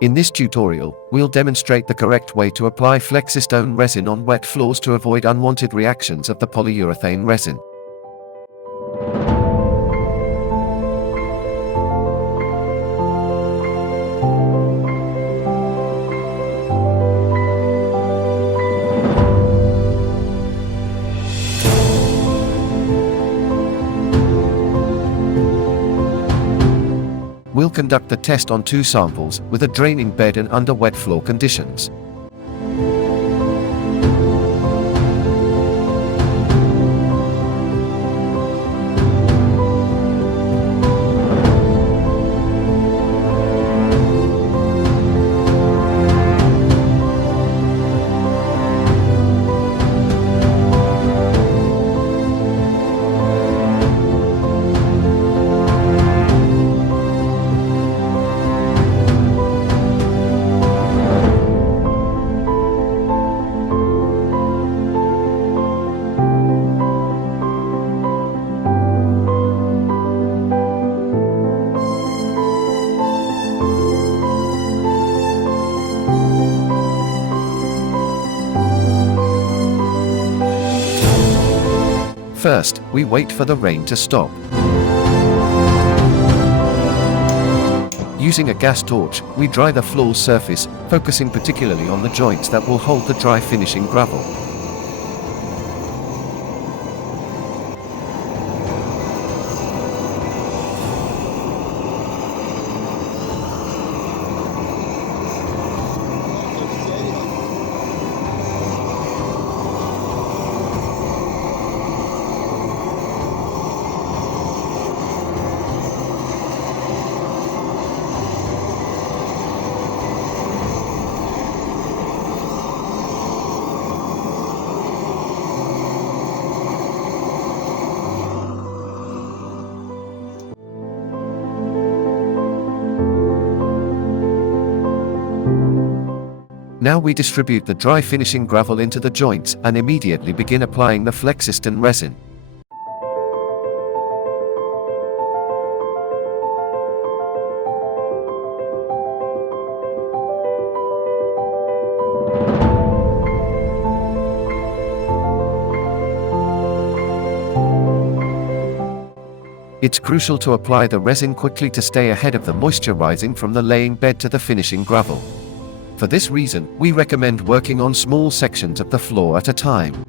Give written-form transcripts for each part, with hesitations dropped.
In this tutorial, we'll demonstrate the correct way to apply Flexystone resin on wet floors to avoid unwanted reactions of the polyurethane resin. We'll conduct the test on 2 samples, with a draining bed and under wet floor conditions. First, we wait for the rain to stop. Using a gas torch, we dry the floor's surface, focusing particularly on the joints that will hold the dry finishing gravel. Now we distribute the dry finishing gravel into the joints and immediately begin applying the Flexystone resin. It's crucial to apply the resin quickly to stay ahead of the moisture rising from the laying bed to the finishing gravel. For this reason, we recommend working on small sections of the floor at a time.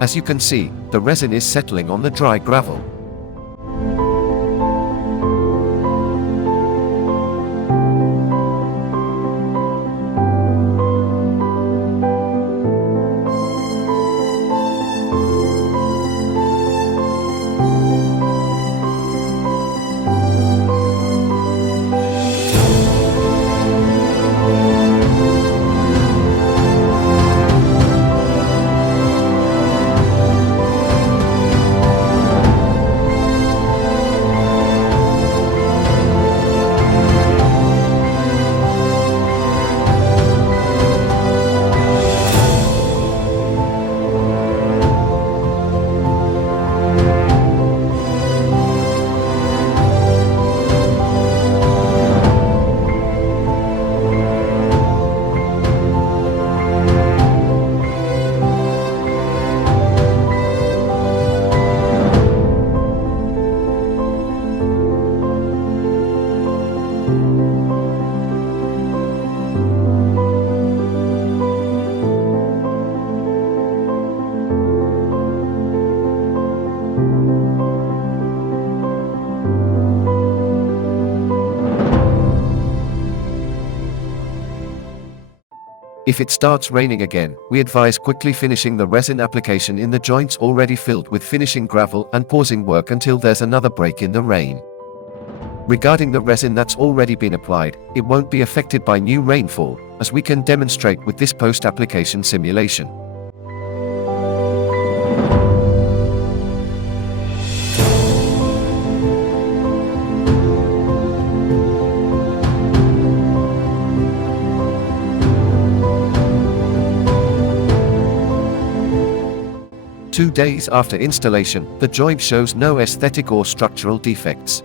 As you can see, the resin is settling on the dry gravel. If it starts raining again, we advise quickly finishing the resin application in the joints already filled with finishing gravel and pausing work until there's another break in the rain. Regarding the resin that's already been applied, it won't be affected by new rainfall, as we can demonstrate with this post-application simulation. Two days after installation, the joint shows no aesthetic or structural defects.